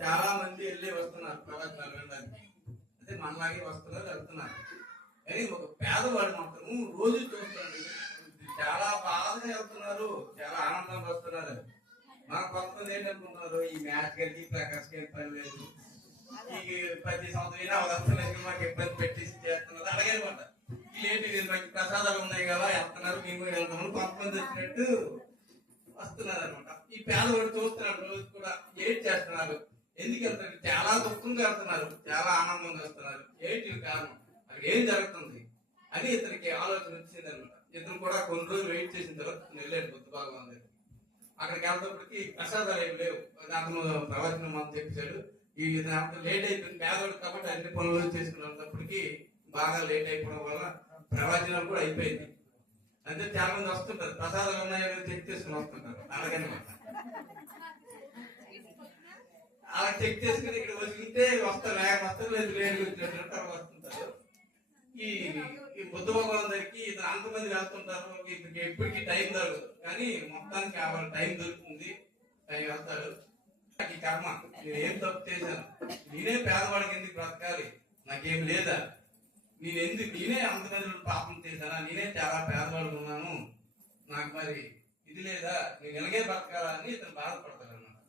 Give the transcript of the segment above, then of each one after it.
చాలా మంది వెళ్ళి వస్తున్నారు ప్రవచనాలు వినడానికి. అంటే మనలాగే వస్తున్నారు వెళ్తున్నారు. కానీ ఒక పేదవాడు మాత్రం రోజు చూస్తున్నాడు, చాలా బాధగా వెళ్తున్నారు, చాలా ఆనందంగా వస్తున్నారు. మన కొంతమంది ఏంటనుకుంటున్నారు, ఈ మ్యాచ్ గెలిచి ప్రకాశ్ గెలి పని లేదు, ఈ ప్రతి సంవత్సరం అవసరం మాకు ఇబ్బంది పెట్టేసి చేస్తున్నారు అలాగే అనమాట. ఏంటి మనకి ప్రసాదాలు ఉన్నాయి కదా వెళ్తున్నారు, మేము వెళ్తాము, కొంతమంది వచ్చినట్టు వస్తున్నారు అనమాట. ఈ పేదవాడు చూస్తున్నాడు రోజు కూడా ఏం చేస్తున్నారు, ఎందుకు వెళ్తారు, చాలా దుఃఖంగా వెళ్తున్నారు, చాలా ఆనందంగా వస్తున్నారు, ఏంటి కారణం, అది ఏం జరుగుతుంది అని ఇతనికి ఆలోచన వచ్చింది అనమాట. ఇతను కూడా కొన్ని రోజులు వెయిట్ చేసిన తర్వాత వెళ్ళాడు బుద్ధ భగవాన్ దగ్గర. అక్కడికి వెళ్తేప్పటికి ప్రసాదాలు ఏమి లేవు. అతను ప్రవచనం మనం చెప్పాడు, ఈ అంత లేట్ అయిపోయింది, పేదవాడు కాబట్టి అన్ని పనులు చేసుకున్నప్పటికీ బాగా లేట్ అయిపోవడం వల్ల ప్రవచనం కూడా అయిపోయింది. అంటే చాలా మంది వస్తుంటారు, ప్రసాదాలు ఉన్నాయో చెక్ చేసుకుని వస్తుంటారు అలాగనమాట. అలా చెక్ చేసుకుని ఇక్కడ వస్తుంటే వస్తారు, వస్తారు లేదు లేట్ వచ్చినట్టు అలా వస్తుంటారు. ఈ బుద్ధ భగవాన్ దగ్గరికి అంతమంది వెళ్తుంటారు, ఇక్కడికి ఎప్పటికీ టైం దొరకదు, కానీ మొత్తానికి టైం దొరుకుతుంది, టైం వెళ్తాడు. ఈ కర్మ నేను ఏం తప్పు చేశాను, నేనే పేదవాడికి ఎందుకు బ్రతకాలి, నాకేం లేదా, నేనే అంతమంది పాపం చేశానా, నేనే చాలా పేదవాడు ఉన్నాను, నాకు మరి ఇది లేదా, నేను ఇలాగే బ్రతకాలా అని ఇతను బాధపడతాడు అన్నమాట.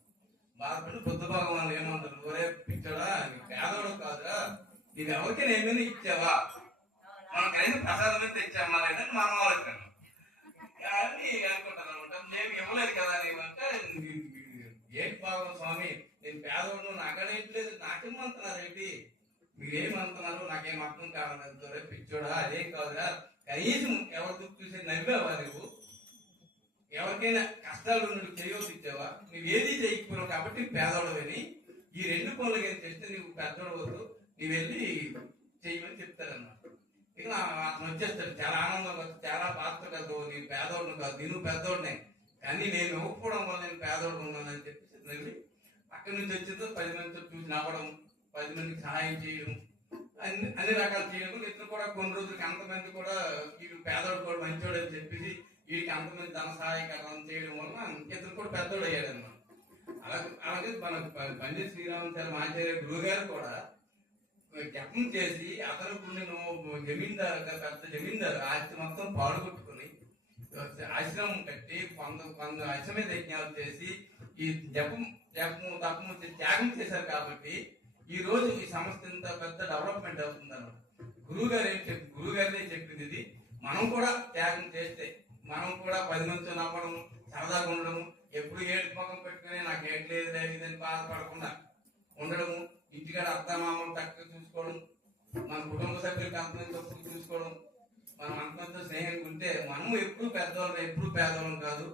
బాధపడి బుద్ధ భగవాన్ ఏమంటారు, ఒరే పిచ్చోడా, నీ పేదవాడు కాదురా, నీవు ఎవరికైనా ఏమైనా ఇచ్చావా, మనకైనా ప్రసాదమే తెచ్చామా లేదని మనం ఆలోచన అని అనుకుంటాను అనమాట. నేను ఇవ్వలేదు కదా నేనంటే, ఏంటి బాబు స్వామి నేను పేదవాడు నాకనేట్లేదు, నాకేమంటున్నారు ఏంటి, మీరేమంటున్నారు నాకేం అర్థం కావాలంటే, పిచ్చోడా అదేం కాదురా, కనీసం ఎవరు చూసి నవ్వావా నువ్వు, ఎవరికైనా కష్టాలు నువ్వు చేయవలసి ఇచ్చావా, నువ్వు ఏది చేయకపోయినావు కాబట్టి పేదవాడవని, ఈ రెండు పనులు ఏం చేస్తే నువ్వు పెద్దవాడు, నువ్వు వెళ్ళి చేయమని చెప్తారన్నమాట. ఇక అతను వచ్చేస్తాడు చాలా ఆనందంగా, చాలా బాధతో కాదు, నేను పేదవాడిని కాదు, నేను పెద్దవాడినే, కానీ నేను ఇవ్వకపోవడం వల్ల నేను పేదవాడు ఉన్నానని చెప్పేసి అక్కడి నుంచి వచ్చేదో 10 మందితో చూసి నవ్వడం, 10 మందికి సహాయం చేయడం, అన్ని రకాలు చేయడం. ఇతను కూడా కొన్ని రోజులకి అంతమంది కూడా వీడు పేదవాడు కూడా మంచివాడు అని చెప్పేసి వీడికి అంతమంది ధన సహాయకరం చేయడం వల్ల ఇతను కూడా పెద్దవాడు అయ్యాడు అన్నమాట. అలాగే మన పండిత శ్రీరామాచార్య ఆచార్య గురువు గారు కూడా జపం చేసి అతను నువ్వు జమీందారు, పెద్ద జమీందారు ఆస్తి మొత్తం పాడుకొట్టుకుని ఆశ్రమం కట్టి కొంత అశ్వమేధ యజ్ఞాలు చేసి ఈ జపము తపము త్యాగం చేశారు కాబట్టి ఈ రోజు ఈ సంస్థ ఇంత పెద్ద డెవలప్మెంట్ అవుతుంది అన్నమాట. గురువు గారినే చెప్పింది ఇది. మనం కూడా త్యాగం చేస్తే, మనం కూడా 10 మందితో నవ్వడం, సరదాగా ఉండడం, ఎప్పుడు ఏడు ముఖం పెట్టుకుని నాకు ఏట్లేదు లేదని బాధపడకుండా ఉండడము, ఇంటికాడ అత్తమామలు చక్కగా చూసుకోవడం, మన కుటుంబ సభ్యులకు అంతమంది తప్పులు చూసుకోవడం, మనం అంతమందితో స్నేహంగా ఉంటే మనం ఎప్పుడు పెద్దవాళ్ళం, ఎప్పుడు పేదవాళ్ళం కాదు.